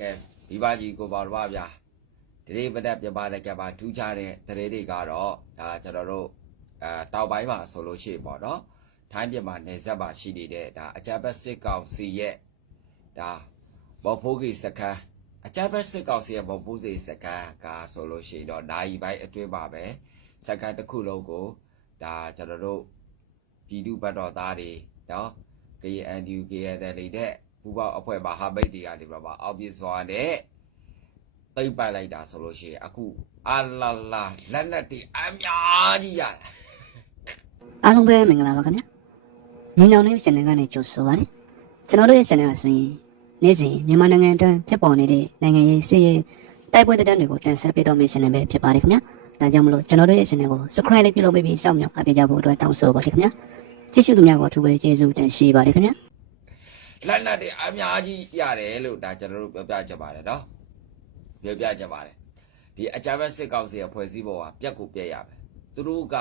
ကဲဒီပါကြီးကိုပါတော့ဗျာဒီနေ့ပဒက်ပြပါတဲ့ကပါထူးခြားတဲ့တရေတွေကတော့ဒါကျွန်တော်တို့အဲတောက်ပိုင်းမှာဆိုလို့ရှိရင်ပေါ့နော်ထိုင်းမြန်မာနယ်စပ်မှာရှိနေတဲ့ဒါအကြမ်းဖက်စစ်ကောင်စီရဲ့ဒါဘောဖိုးကြီးစခန်းအကြမ်းဖက်စစ်ကောင်စီရဲ့ဘောဖိုးကြီးစခန်းကဆိုလို့ရှိရင်တော့နိုင်ပိုင်းအတွင်းပါပဲစခန်းတစ်ခုလုံးကိုဒါကျွန်တော်တို့ပြည်သူ့ဘတ်တော်သားတွေနော် KNU KNL တဲ့ ပူပေါင်းအဖွဲ့ပါဟာမိတ်တွေကနေပြပါအောက်ပြစွာနဲ့သိမ့်ပိုက်လိုက်တာဆိုလို့ရှိရင်အခုအလာလာလက်နက်တွေအများကြီးရတယ်အားလုံးပဲမင်္ဂလာပါခင်ဗျာညီနောင်လေး channel ကနေကြိုဆိုပါရစေကျွန်တော်တို့ရဲ့ channel ကဆိုရင်နေ့စဉ်မြန်မာနိုင်ငံအတွင်းဖြစ်ပေါ်နေတဲ့နိုင်ငံရေးစီးရေးတိုက်ပွဲသတင်းတွေကိုတင်ဆက်ပေးတော့မယ့် channel ပဲဖြစ်ပါတယ်ခင်ဗျာဒါကြောင့်မလို့ကျွန်တော်တို့ရဲ့ channel ကို subscribe လေးပြုလုပ်ပေးပြီးစောင့်မျှော်အားပေးကြဖို့အတွက်တောင်းဆိုပါတယ်ခင်ဗျာကြည့်ရှုသူများကိုအထူးပဲကျေးဇူးတင်ရှိပါတယ်ခင်ဗျာ လက်နက်တွေအများကြီးရတယ်လို့ဒါကျွန်တော်တို့ပြောပြချင်ပါတယ်နော်ပြောပြချင်ပါတယ်ဒီအကြမ်းဖက်စစ်ကောင်စီရဲ့ဖွဲ့စည်းပုံကပြက်ကိုပြက်ရမယ်သူတို့က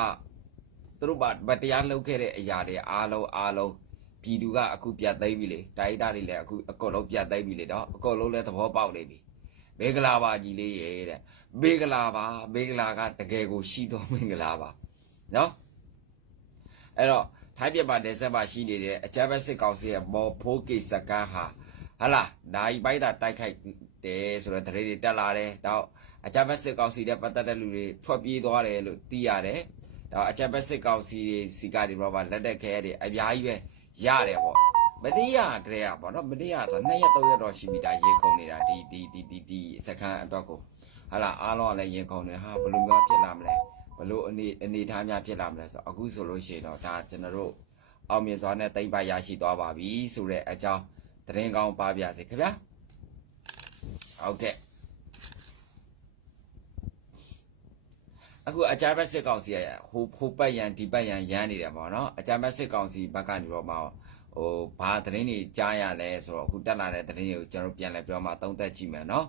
သူတို့ဘာမတရားလုပ်ခဲ့တဲ့အရာတွေအားလုံးအားလုံးပြည်သူကအခုပြတ်သိမ်းပြီလေတိုင်းသားတွေလည်းအခုအကုန်လုံးပြတ်သိမ်းပြီလေနော်အကုန်လုံးလည်းသဘောပေါက်နေပြီမင်္ဂလာပါကြီးလေးရဲ့တဲ့မင်္ဂလာပါမင်္ဂလာကတကယ်ကိုရှိတော်မင်္ဂလာပါနော်အဲ့တော့ ထိုင်းပြည်မှာနေဆက်မှာရှိနေတဲ့အကြမ်းဖက်စစ်ကောင်စီရဲ့မော်ဖိုးကိစ္စကန်းဟာဟလာနိုင်ပိုက်တာတိုက်ခိုက်တယ်ဆိုတော့တရေတွေတက်လာတယ်။တော့အကြမ်းဖက်စစ်ကောင်စီတဲ့ပတ်သက်တဲ့လူတွေထွက်ပြေးသွားတယ်လို့သိရတယ်။တော့အကြမ်းဖက်စစ်ကောင်စီတွေစီကနေတော့ဗာလက်တက်ခဲတွေအများကြီးပဲရတယ်ပေါ့။မနေ့ကတည်းကပေါ့နော်မနေ့ကတော့2ရက်3ရက်တော့ရှိပြီဒါရေခုန်နေတာဒီဒီဒီဒီဒီစခန်းအတွက်ကိုဟလာအားလုံးကလည်းရင်ခုန်နေဟာဘယ်လိုမျိုးဖြစ်လာမလဲ ဘယ်လိုအနေအနေထားများဖြစ်လာမလဲဆိုတော့အခုဆိုလို့ရှိရင်တော့ဒါကျွန်တော်တို့အောင်မြင်စွာနဲ့တိမ့်ပိုက်ရရှိသွားပါပြီဆိုတဲ့အကြောင်းသတင်းကောင်းပါပြစေခင်ဗျာဟုတ်ကဲ့အခုအကြမ်းဖက်စစ်ကောင်စီရဟိုဟိုပတ်ရန်ဒီပတ်ရန်ရမ်းနေတယ်ပေါ့နော်အကြမ်းဖက်စစ်ကောင်စီဘက်ကနေတော့မှဟိုဘာသတင်းတွေကြားရလဲဆိုတော့အခုတက်လာတဲ့သတင်းတွေကိုကျွန်တော်ပြန်လဲပြောမှသုံးသပ်ကြည့်မယ်နော်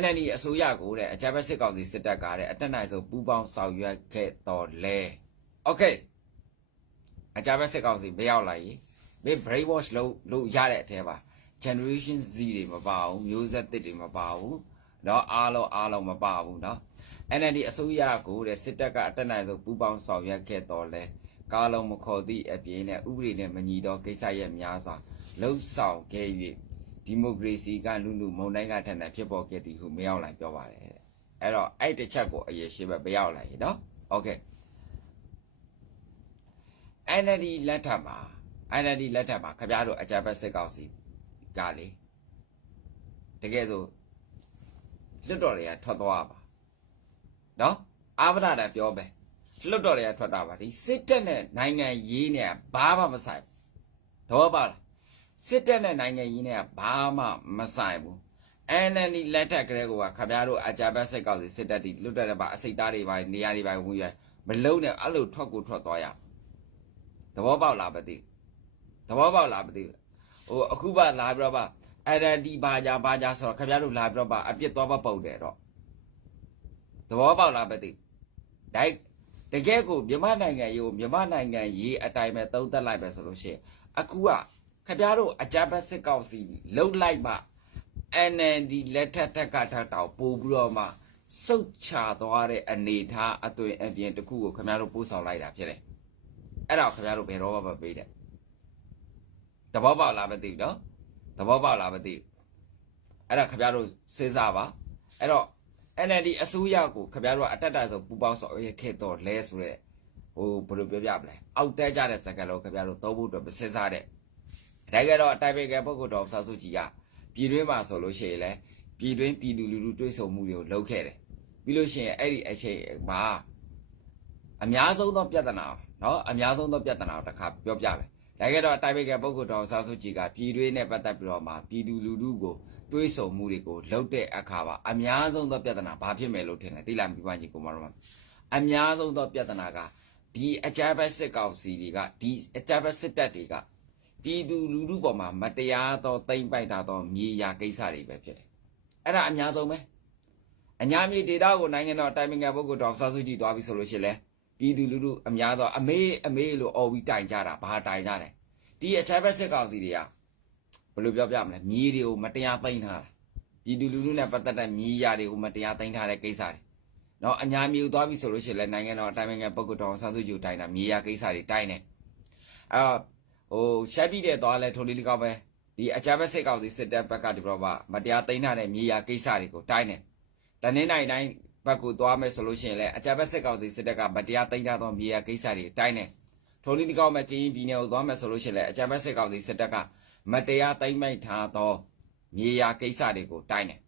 NND အစိုးရကိုတဲ့အကြမ်းဖက်စစ်ကောင်စီစစ်တပ်ကတဲ့အတက်နိုင်ဆုံးပူးပေါင်းဆောင်ရွက်ခဲ့တော်လဲโอเค အကြမ်းဖက်စစ်ကောင်စီမရောက်လာရင်မင်း brain wash လုပ်လုပ်ရတဲ့အထဲမှာ generation Z တွေမပါဘူးမျိုးဆက်သစ်တွေမပါဘူးเนาะအားလုံးအားလုံးမပါဘူးเนาะ NLD အစိုးရကိုတဲ့စစ်တပ်ကအတက်နိုင်ဆုံးပူးပေါင်းဆောင်ရွက်ခဲ့တော်လဲကားလုံးမခေါ်သည့်အပြင်နဲ့ဥပဒေနဲ့မညီသောကိစ္စရဲ့များစွာလှုပ်ဆောင်ခဲ့၍ ဒီမိုကရေစီကလူလူမုံတိုင်းကထက်နဲ့ဖြစ်ပေါ်ခဲ့သည်ဟုမရောက်လာပြောပါတယ်တဲ့အဲ့တော့အဲ့တစ်ချက်ကိုအရေးရှိပဲမရောက်လာရေเนาะ okay NLD လက်ထက်မှာ NLD လက်ထက်မှာခင်ဗျားတို့အကြမ်းဖက်စစ်ကောင်စီကလေတကယ်ဆိုလွတ်တော်တွေကထွက်သွားပါနော်အာဗဒတာပြောပဲလွတ်တော်တွေကထွက်တာပါဒီစစ်တပ်နဲ့နိုင်ငံရေးနဲ့ဘာမှမဆိုင်တော့ပါလား စစ်တပ်နဲ့နိုင်ငံရေးနဲ့ဘာမှမဆိုင်ဘူး NLD လက်ထက်ကလေးကခင်ဗျားတို့အကြမ်းဖက်စစ်ကောင်စီစစ်တပ်တွေလွတ်တော်တွေပါအစိတ်သားတွေပါနေရာတွေပါဝင်ရမလုံးနဲ့အဲ့လိုထွက်ကိုထွက်သွားရသဘောပေါက်လားမသိဘူးသဘောပေါက်လားမသိဘူးဟိုအခုပါလာပြီးတော့ပါအဲ့ဒါဒီဘာညာဘာညာဆိုတော့ခင်ဗျားတို့လာပြီးတော့ပါအပြစ်သွားမပုတ်တယ်တော့သဘောပေါက်လားမသိဘူးဒိုက်တကယ်ကိုမြန်မာနိုင်ငံရေးကိုမြန်မာနိုင်ငံရေးအတိုင်းပဲသုံးသပ်လိုက်ပဲဆိုလို့ရှိရင်အခုက ခင်ဗျားတို့အကြမ်းဖက်စစ်ကောင်စီလှုပ်လိုက်မှ NND လက်ထက်ထက်ကထက်တောင်ပို့ပြီးတော့မှစုတ်ချသွားတဲ့အနေထားအသွင်အပြင်တစ်ခုကိုခင်ဗျားတို့ပို့ဆောင်လိုက်တာဖြစ်တယ်အဲ့တော့ခင်ဗျားတို့ဘယ်တော့မှမပေးတဲ့သဘောပေါက်လားမသိဘူးနော်သဘောပေါက်လားမသိဘူးအဲ့တော့ခင်ဗျားတို့စဉ်းစားပါအဲ့တော့ NLD အစိုးရကိုခင်ဗျားတို့ကအတက်တာဆိုပူပေါင်းဆောင်ရွက်ခဲ့တော့လဲဆိုတဲ့ဟိုဘယ်လိုပြောပြမလဲအောက်တဲကြတဲ့စကားလုံးခင်ဗျားတို့သုံးဖို့အတွက်မစဉ်းစားတဲ့ နိုင်ငံတော်အတိုင်ပင်ခံပုဂ္ဂိုလ်တော်ဆောက်စုကြည်ကပြည်တွင်းမှာဆိုလို့ရှိရင်လည်းပြည်တွင်းပြည်သူလူထုတွေးဆမှုတွေကိုလုပ်ခဲ့တယ်ပြီးလို့ရှိရင်အဲ့ဒီအချိန်မှာအများဆုံးသောပြဿနာနော်အများဆုံးသောပြဿနာတစ်ခါပြောပြမယ်နိုင်ငံတော်အတိုင်ပင်ခံပုဂ္ဂိုလ်တော်ဆောက်စုကြည်ကပြည်တွင်းနဲ့ပတ်သက်ပြီးတော့မှပြည်သူလူထုကိုတွေးဆမှုတွေကိုလုပ်တဲ့အခါမှာအများဆုံးသောပြဿနာဘာဖြစ်မယ်လို့ထင်လဲသိလားမိဘညီကိုမတို့အများဆုံးသောပြဿနာကဒီအကြမ်းဖက်စစ်ကောင်စီတွေကဒီအကြမ်းဖက်စစ်တပ်တွေက ပြည်သူလူထုပေါ်မှာမတရားသောတိမ့်ပိုက်တာသောမြေယာကိစ္စတွေပဲဖြစ်တယ်။အဲ့ဒါအများဆုံးပဲ။အညာမြေဒေတာကိုနိုင်ငံတော်တိုင်ပင်ခံပုဂ္ဂိုလ်တော်စားစုကြည်သွားပြီဆိုလို့ရှိရင်လေပြည်သူလူထုအများသောအမေးအမေးလို့អော်ပြီးတိုင်ကြတာဘာတိုင်ကြလဲဒီအချမ်းဘက်စစ်ကောင်စီတွေကဘယ်လိုပြောပြမလဲမြေတွေကိုမတရားသိမ်းထားတာပြည်သူလူထုနဲ့ပတ်သက်တဲ့မြေယာတွေကိုမတရားသိမ်းထားတဲ့ကိစ္စတွေနော်အညာမြေကိုသွားပြီဆိုလို့ရှိရင်လည်းနိုင်ငံတော်အတိုင်းအမြံပုဂ္ဂိုလ်တော်ဆန်းစုကြည်တိုင်းတာမြေယာကိစ္စတွေတိုင်းတယ်အာ ဟိုရှက်ပြီးတဲ့သွားလဲထိုလေးလေးကောက်ပဲဒီအကြမ်းဖက်စစ်ကောင်စီစစ်တပ်ဘက်ကဒီတော့ပါမတရားသိမ်းထားတဲ့မြေယာကိစ္စတွေကိုတိုင်းတယ်တနင်္လာရီတိုင်းဘက်ကိုသွားမယ်ဆိုလို့ရှိရင်လည်းအကြမ်းဖက်စစ်ကောင်စီစစ်တပ်ကမတရားသိမ်းထားသောမြေယာကိစ္စတွေတိုင်းတယ်ထိုလေးလေးကောက်မဲ့ကရင်ပြည်နယ်ကိုသွားမယ်ဆိုလို့ရှိရင်လည်းအကြမ်းဖက်စစ်ကောင်စီစစ်တပ်ကမတရားသိမ့်မိုက်ထားသောမြေယာကိစ္စတွေကိုတိုင်းတယ်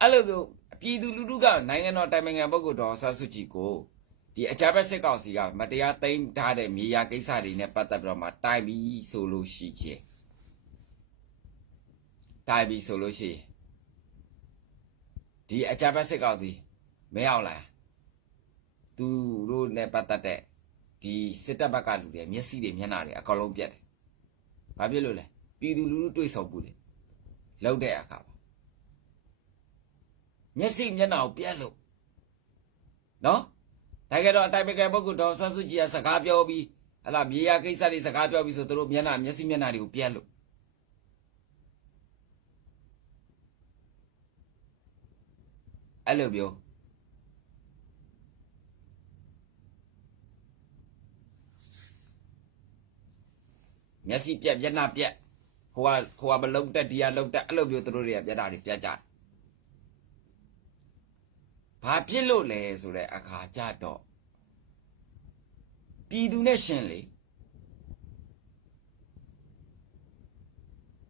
အဲ့လိုမျိုးပြည်သူလူထုကနိုင်ငံတော်တိုင်ပင်ခံပုဂ္ဂိုလ်တော်ဆတ်စုကြည်ကို ဒီအကြမ်းဖက်စစ်ကောင်စီကမတရားသိမ်းထားတဲ့မြေယာကိစ္စတွေနဲ့ပတ်သက်ပြီးတော့မှတိုင်ပြီးဆိုလို့ရှိရင်တိုင်ပြီးဆိုလို့ရှိရင်ဒီအကြမ်းဖက်စစ်ကောင်စီမဲအောင်လားသူတို့နဲ့ပတ်သက်တဲ့ဒီစစ်တပ်ဘက်ကလူတွေမျက်စိတွေမျက်နှာတွေအကောင်လုံးပြတ်တယ်။ဘာဖြစ်လို့လဲ။ပြည်သူလူထုတွေ့ဆုံမှုလေ။လောက်တဲ့အခါပါ။မျက်စိမျက်နှာကိုပြက်လို့နော်။ ဒါကြတော့အတိုင်ပင်ခံပုဂ္ဂိုလ်တော်ဆန်းစုကြည်ကစကားပြောပြီးဟလာမြေယာကိစ္စတွေစကားပြောပြီးဆိုသူတို့မျက်နှာမျက်စိမျက်နှာတွေကိုပြက်လို့အဲ့လိုပြောမျက်စိပြက်မျက်နှာပြက်ဟိုကဟိုကမလုံးတက်ဒီကလုံးတက်အဲ့လိုမျိုးသူတို့တွေကပြက်တာတွေပြက်ကြတယ် ဘာဖြစ်လို့လဲဆိုတဲ့အခါကြတော့ပြည်သူနဲ့ရှင်လေ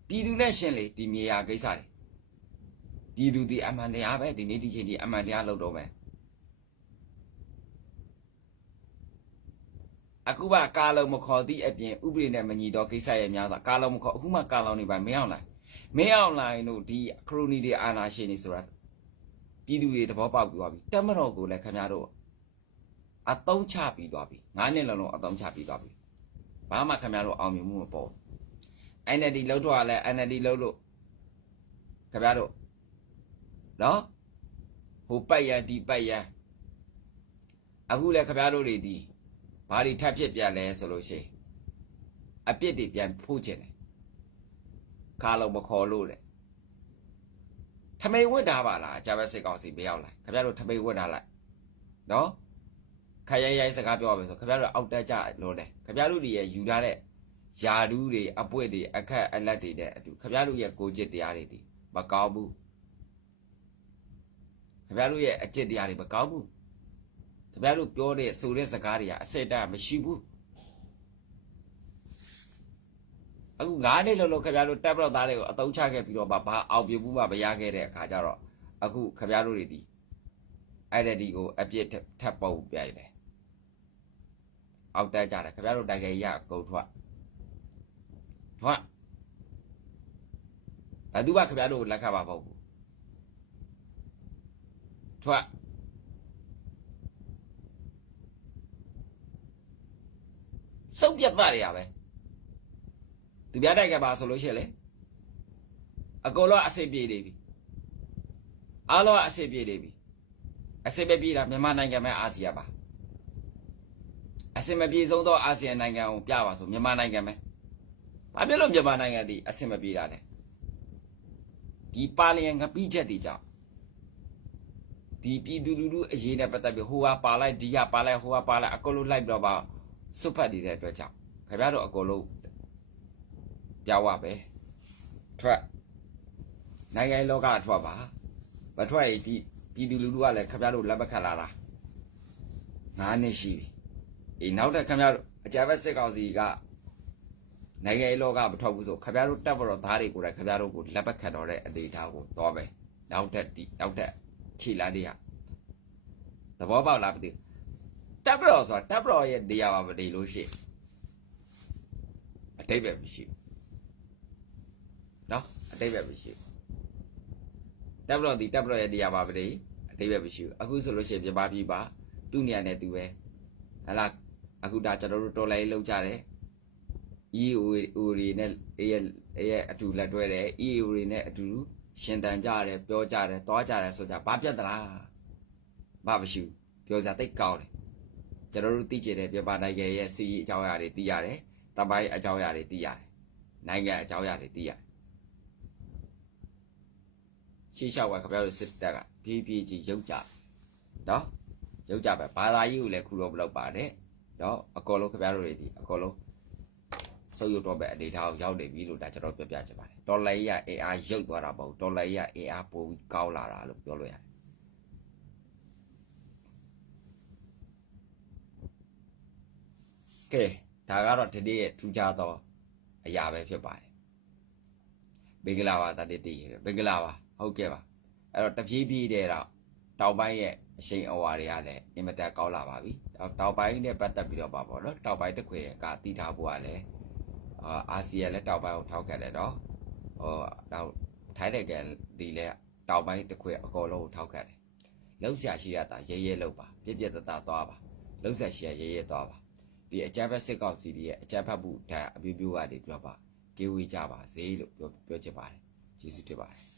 ပြည်သူနဲ့ရှင်လေဒီမြေယာကိစ္စတွေပြည်သူဒီအမှန်တရားပဲဒီနေ့ဒီချိန်ဒီအမှန်တရားလုပ်တော့မယ်အခုမှကာလုံးမခေါ်သည့်အပြင်ဥပဒေနဲ့မညီတော့ကိစ္စရဲ့များစွာကာလုံးမခေါ်အခုမှကာလုံးနေပါမင်းအောင်လိုက်မင်းအောင်လိုက်တို့ဒီခရိုနီတွေအာနာရှင်တွေဆိုတာ ပြည်သူတွေသဘောပေါက်ပြီးသွားပြီတက်မတော်ကိုလည်းခင်ဗျားတို့အတုံးချပြီးသွားပြီငါးနှစ်လုံးလုံးအတုံးချပြီးသွားပြီဘာမှခင်ဗျားတို့အောင်မြင်မှုမပေါ် NLD လောက်တော့လဲ NLD လောက်လို့ခင်ဗျားတို့နော်ဟိုပတ်ရဒီပတ်ရအခုလဲခင်ဗျားတို့တွေဒီဘာတွေထပ်ဖြစ်ပြန်လဲဆိုလို့ရှိရင်အပြစ်တွေပြန်ဖို့ချင်တယ်ခါလုံးမခေါ်လို့တဲ့ ထမိန်ဝတ်တာပါလားကြာပဲစိတ်ကောင်းစီမရောက်လားခင်ဗျားတို့ထမိန်ဝတ်တာလိုက်နော်ခရိုင်ရိုင်စကားပြောရမယ်ဆိုခင်ဗျားတို့အောက်တက်ကြလို့လေခင်ဗျားတို့တွေရဲ့ယူထားတဲ့ຢာဒူးတွေအပွက်တွေအခက်အလက်တွေနဲ့အတူခင်ဗျားတို့ရဲ့ကိုကြစ်တရားတွေဒီမကောင်းဘူးခင်ဗျားတို့ရဲ့အကျစ်တရားတွေမကောင်းဘူးခင်ဗျားတို့ပြောတဲ့ဆိုတဲ့စကားတွေကအစစ်တမ်းမရှိဘူး အခုငါးနှစ်လုံးလုံးခင်ဗျားတို့တက်ပတော့သားတွေကိုအတုံးချခဲ့ပြီးတော့ဘာဘာအောင်ပြမှုမှမရခဲ့တဲ့အခါကျတော့အခုခင်ဗျားတို့တွေဒီအဲ့ဒါဒီကိုအပြစ်ထပ်ပုံပြိုင်တယ်အောက်တက်ကြတယ်ခင်ဗျားတို့တိုင်ကြရအကုန်ထွက်ထွက်ဘယ်သူမှခင်ဗျားတို့ကိုလက်ခတ်ပါမဟုတ်ဘူးထွက်စုပ်ပြတ်သားတွေရပဲ သူပြတိုက်ကပါဆိုလို့ရှိရင်လေအကုန်လုံးအစစ်ပြေနေပြီအားလုံးအစစ်ပြေနေပြီအစစ်မပြေတာမြန်မာနိုင်ငံမဲ့အာဆီယံပါအစစ်မပြေဆုံးသောအာဆီယံနိုင်ငံကိုပြပါဆိုမြန်မာနိုင်ငံပဲဘာဖြစ်လို့မြန်မာနိုင်ငံဒီအစစ်မပြေတာလဲဒီပါလျံငပိချက်တွေကြောင့်ဒီပြည်သူလူထုအရေးနဲ့ပတ်သက်ပြီးဟိုဟာပါလိုက်ဒီဟာပါလိုက်ဟိုဟာပါလိုက်အကုန်လုံးလိုက်ပြီးတော့ပါစွတ်ဖတ်နေတဲ့အတွက်ကြောင့်ခင်ဗျားတို့အကုန်လုံး ပြောင်းရပဲထွက်နိုင်ငံရေးလောကထွက်ပါမထွက်ရင်ပြည်ပြည်သူလူထုကလည်းခင်ဗျားတို့လက်မခတ်လာတာငါးနှစ်ရှိပြီအေးနောက်တဲ့ခင်ဗျားတို့အကြမ်းဖက်စစ်ကောင်စီကနိုင်ငံရေးလောကမထွက်ဘူးဆိုခင်ဗျားတို့တက်ပေါ်တော့သားတွေကိုလည်းခင်ဗျားတို့ကိုလက်မခတ်တော့တဲ့အသေးထားကိုသွားပဲနောက်တက်ဒီနောက်တက်ခြေလာတွေကသဘောပေါက်လားမသိဘူးတက်ပတော်ဆိုတာတက်ပတော်ရဲ့နေရာမှာမနေလို့ရှိရင်အတိတ်ပဲမရှိဘူး နော်အတိတ်ပဲမရှိဘူးတက်ပတော်ဒီတက်ပတော်ရဲ့နေရာမှာမနေအတိတ်ပဲမရှိဘူးအခုဆိုလို့ရှိရင်ပြပါပြီပါသူ့နေရာနဲ့သူပဲဟလာအခုဒါကျွန်တော်တို့တော်လိုက်လောက်ကြတယ် EO တွေနဲ့ရဲ့ရဲ့အတူလက်တွဲတယ် EO တွေနဲ့အတူရှင်တန်ကြတယ်ပြောကြတယ်သွားကြတယ်ဆိုကြဘာပြတ်သလားဘာမရှိဘူးပြောစရာတိတ်ကောင်းတယ်ကျွန်တော်တို့သိကျင်တဲ့ပြပနိုင်ရဲ့စီအကြောင်းအရာတွေသိရတယ်တပိုင်းအကြောင်းအရာတွေသိရတယ်နိုင်ငံအကြောင်းအရာတွေသိရတယ် ရှေ့လျှောက်ကခင်ဗျားတို့စစ်တပ်ကပြေးပြေးကြီးရုပ်ကြနော်ရုပ်ကြပဲဘာသာရေးကိုလည်းခုတော့မလုပ်ပါနဲ့နော်အကောလုံးခင်ဗျားတို့တွေဒီအကောလုံးဆုပ်ရုပ်တော့ပဲအနေထားကိုရောက်နေပြီလို့ဒါကျွန်တော်ပြောပြချင်ပါတယ်ဒေါ်လာကြီးကအေအားရုပ်သွားတာမဟုတ်ဒေါ်လာကြီးကအေအားပိုပြီးကောင်းလာတာလို့ပြောလို့ရတယ်ကဲဒါကတော့ဒီနေ့ရဲ့ထူးခြားသောအရာပဲဖြစ်ပါတယ်မင်္ဂလာပါတတိတိရေမင်္ဂလာပါ ဟုတ်ကဲ့ပါအဲ့တော့တပြေးပြေးတဲ့တော့တောင်ပိုင်းရဲ့အရှိန်အဝါတွေကလည်းအင်မတန်ကောင်းလာပါပြီတောင်တောင်ပိုင်းနဲ့ပတ်သက်ပြီးတော့ပါပေါ့နော်တောင်ပိုင်းတစ်ခွေကတည်ထားဖို့ကလည်းအာအာဆီယံလည်းတောင်ပိုင်းကိုထောက်ခဲ့တယ်နော်ဟိုတော့ထိုင်းနိုင်ငံဒီလည်းတောင်ပိုင်းတစ်ခွေအကုန်လုံးကိုထောက်ခဲ့တယ်လုံးဆရာရှိရတာရဲရဲလောက်ပါပြက်ပြက်တသားသွားပါလုံးဆရာရှိရရဲရဲသွားပါဒီအကြမ်းဖက်စစ်ကောင်စီတွေရဲ့အကြမ်းဖက်မှုဒါအပြည့်ပြည့်ကနေပြီးတော့ပါကေဝေးကြပါစေလို့ပြောပြောချင်ပါတယ်ကျေးဇူးတင်ပါတယ်